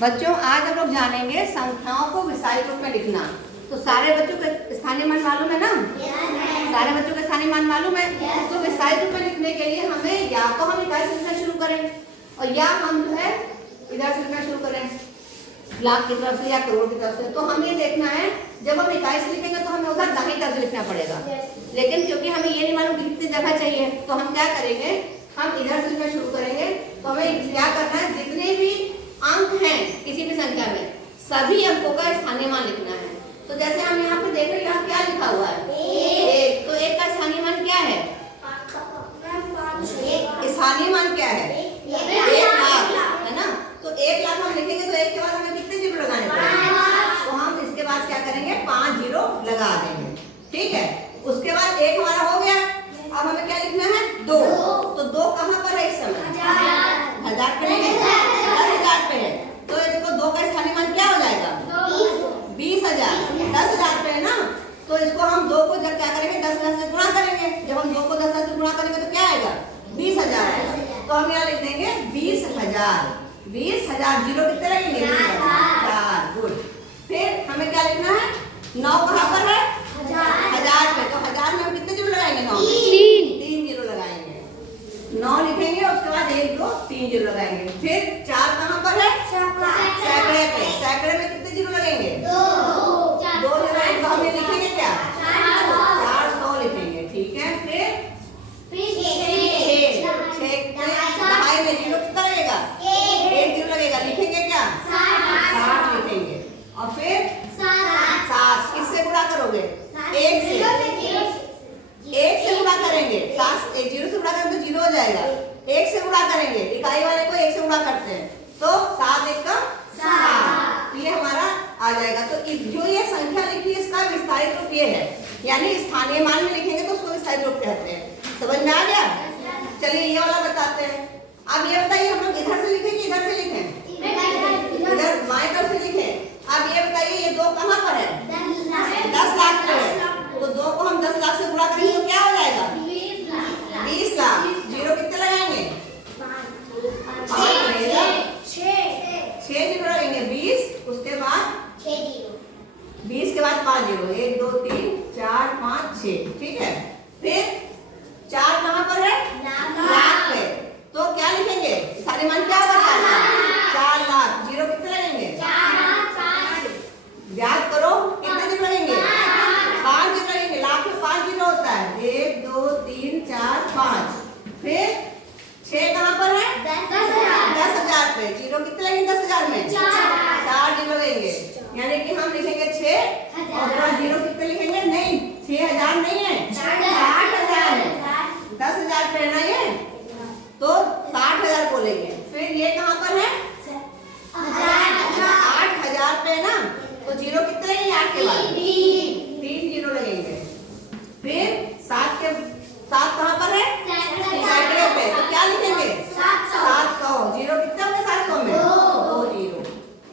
बच्चों आज हम लोग जानेंगे संख्याओं को विषायी रूप में लिखना। तो सारे बच्चों को स्थानीय मान मालूम है ना? सारे बच्चों को स्थानीय मान मालूम है। तो विषायी रूप में लिखने के लिए हमें या तो हम इकाई से लिखना शुरू करें और या हम जो है इधर से लिखना शुरू करें, लाख की तरफ से या करोड़ की तरफ से। तो हमें देखना है जब हम इकाई से लिखेंगे तो हमें उधर दाहिनी तरफ से लिखना पड़ेगा। लेकिन क्योंकि हमें ये नहीं मालूम कि कितनी जगह चाहिए, तो हम क्या करेंगे, हम इधर से लिखना शुरू करेंगे। तो हमें क्या करना है, जितने भी अंक हैं किसी भी संख्या में सभी अंकों का स्थानीय मान लिखना है। तो जैसे हम यहाँ पे देख रहे हैं, यहाँ क्या लिखा हुआ है? एक। तो एक का स्थानीय मान क्या है? स्थानीय मान क्या है? 1 लाख है ना। तो 1 लाख हम लिखेंगे तो एक के बाद हमें कितने जीरो लगाने पड़ेंगे? तो हम इसके बाद क्या करेंगे, 5 जीरो लगा देंगे। ठीक है, उसके बाद 1 हमारा हो गया। अब हमें क्या लिखना है? 2। तो 2 कहाँ पर है इस समय? 1000 पे नहीं है, 10,000 पे है। तो इसको 2 का स्थानीय मान क्या हो जाएगा? 20,000। 10,000 पे है ना। तो इसको हम 2 को जब क्या करेंगे, 10,000 से गुणा करेंगे। जब हम 2 को 10,000 से गुणा करेंगे तो क्या आएगा? 20,000 आएगा। तो हम यहाँ लिख देंगे 20,000। 20,000 जीरो कितने लगेंगे? 4। गुड। फिर हमें क्या लिखना है? 9 कहाँ पर है? 1000 पे। तो 1000 में हम कितने जीरो लगाएंगे? 9 में 3 जीरो लगाएंगे। 9 लिखेंगे, उसके बाद 1 2 3 जीरो लगाएंगे। फिर 4 कहाँ पर है? सैकड़े पे। सैकड़े में कितने जीरो लगेंगे? 2 जीरो लगाएंगे। तो हमें लिखेंगे क्या? 400 लिखेंगे। ठीक है, फिर 6 दहाई में जीरो कितना लगेगा? 1 जीरो लगेगा। लिखेंगे क्या? 60 लिखेंगे। और फिर 7 किससे गुणा करोगे? 1 से। 1 से गुणा करेंगे। 7 1 जीरो से गुणा करेंगे तो जीरो हो जाएगा। 1 से गुणा करेंगे, इकाई वाले को 1 से गुणा करते हैं तो 7 1 का 7। ये हमारा आ जाएगा। तो जो ये संख्या लिखी इसका विस्तारित रूप ये है, यानी स्थानीय मान में लिखेंगे तो उसको विस्तारित रूप कहते हैं। समझ में आ गया? चलिए ये वाला बताते हैं। अब ये बताइए, हम लोग इधर से लिखें कि इधर से लिखें? इधर बाएं तरफ से लिखें। अब ये बताइए, ये 2 कहाँ पर है? 10 लाख पे है। तो 2 को हम 10 लाख से गुणा करेंगे तो क्या हो जाएगा? 20 लाख। जीरो कितने लगाएंगे? 5 लगेगा। 6 जीरो लगेंगे। 20 उसके बाद 20 के बाद 5 जीरो। 1 2 3 4 5 6। ठीक है, फिर 4 कहाँ पर है? लाख पे। तो क्या लिखेंगे? सारे मान क्या होगा? 4 लाख। जीरो कितने लगेंगे? याद करो, कितने जीरो लगेंगे? 5 जीरो लगेंगे। लाख में 5 जीरो होता है। 1 2 3 4 5। फिर 6 कहाँ पर है? 10,000 पे। जीरो कितने लगेंगे 10,000 में? 4 जीरो लगेंगे। यानी कि हम लिखेंगे 6 और जीरो कितने लिखेंगे? नहीं, 6,000 नहीं है, 60,000 है। 10,000 पे है ना ये, तो 60,000 बोलेंगे। फिर ये कहाँ पर है? 8,000 पे है ना। तो जीरो कितने लगेंगे? 8 के बाद 3 जीरो लगेंगे। फिर 7 कहाँ पर है? सैकड़े पे। तो क्या लिखेंगे? 700। जीरो कितने होंगे 700 में? 2 जीरो।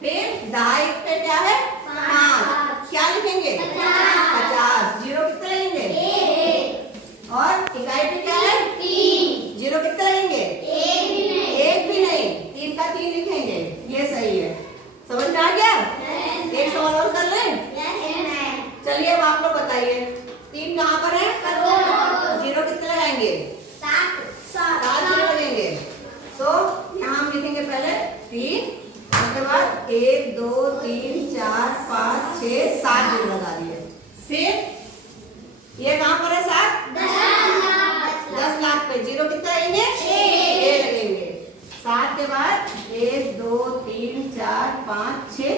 फिर दहाई पे क्या है? 5। क्या लिखेंगे? 50। जीरो कितने लगेंगे? 1। और इकाई पे क्या है? 3। जीरो कितने लगेंगे? 1 भी नहीं। 3 का 3 लिखेंगे। ये सही है। समझ में आ गया? एक सवाल और कर लें? चलिए अब आप लोग बताइए, 3 कहाँ पर है? जीरो कितने लगाएंगे? 7 जीरो लगेंगे। तो यहाँ हम लिखेंगे पहले 3, उसके बाद 1 2 3 4 5 6 7 जीरो लगा दिए। फिर ये कहाँ पर है? 7 10 लाख पे। जीरो कितने लगेंगे? 6 लगेंगे। 7 के बाद 1 2 3 4 5 6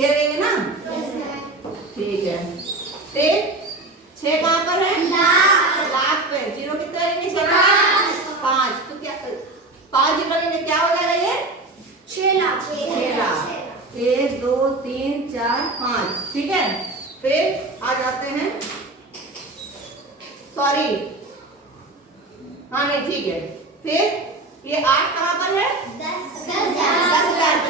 लगेंगे ना? ठीक है। फिर 6 कहाँ पर है? लाख पे। जीरो कितने लगेंगे? 5। तो क्या 5 जीरो लगेंगे, क्या हो जाएगा ये? 6 लाख। 1 2 3 4 5। ठीक है, फिर आ जाते हैं, सॉरी हाँ नहीं ठीक है। फिर ये 8 कहाँ पर है? 10,000